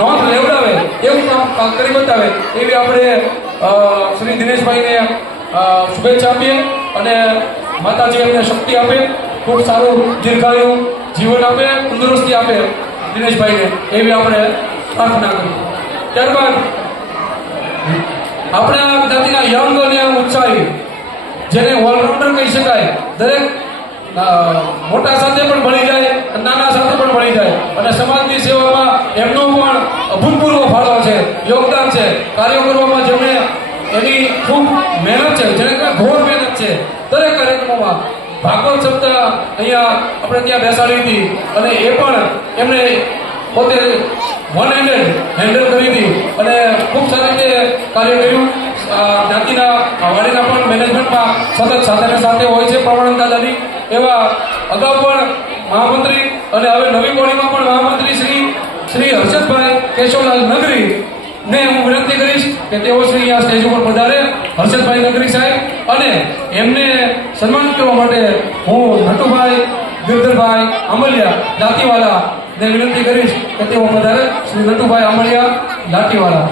નોંધ લેવડાવે એવું કામ કરી બતાવે એવી આપણે શ્રી દિનેશભાઈને શુભેચ્છા આપીએ અને માતાજી એમને શક્તિ આપે, ખૂબ સારું દીર્ઘાયુ જીવન આપે, તંદુરસ્તી આપે દિનેશભાઈને એવી આપણે પ્રાર્થના કરીએ. ત્યારબાદ આપણા જ્ઞાતિના યંગ અને ઉત્સાહી જેને ઓલરાઉન્ડર કહી શકાય, દરેક મોટા સાથે પણ ભળી જાય, નાના સાથે પણ ભળી જાય અને સમાજની સેવામાં એમનો પણ અભૂતપૂર્વ ફાળો છે, યોગદાન છે. કાર્યો કરવામાં જેમણે એની ખૂબ મહેનત છે, જેને ઘોર મહેનત છે. દરેક કાર્યક્રમોમાં ભાગવત શબ્દ અહીંયા આપણે ત્યાં બેસાડી હતી અને એ પણ એમણે પોતે વન હેન્ડલ કરી હતી અને ખૂબ સારી રીતે કાર્ય કર્યું. જ્ઞાતિના વાડીના પણ મેનેજમેન્ટમાં સતત સાથે હોય છે પ્રમાણન દાદાની. એવા અગાઉ પણ મહામંત્રી અને હવે નવી બોડીમાં પણ મહામંત્રી શ્રી હર્ષદભાઈ કેશવલાલ નગરી ને હું વિનંતી કરીશ કે તેઓ શ્રી આ સ્ટેજ ઉપર પધારે. હર્ષદભાઈ નગરી સાહેબ અને એમને સન્માનિત કરવા માટે હું નટુભાઈ ગિરધરભાઈ આંબલિયા લાતીવાલા ને વિનંતી કરીશ કે તેઓ પધારે. શ્રી નટુભાઈ આંબલિયા લાતીવાલા.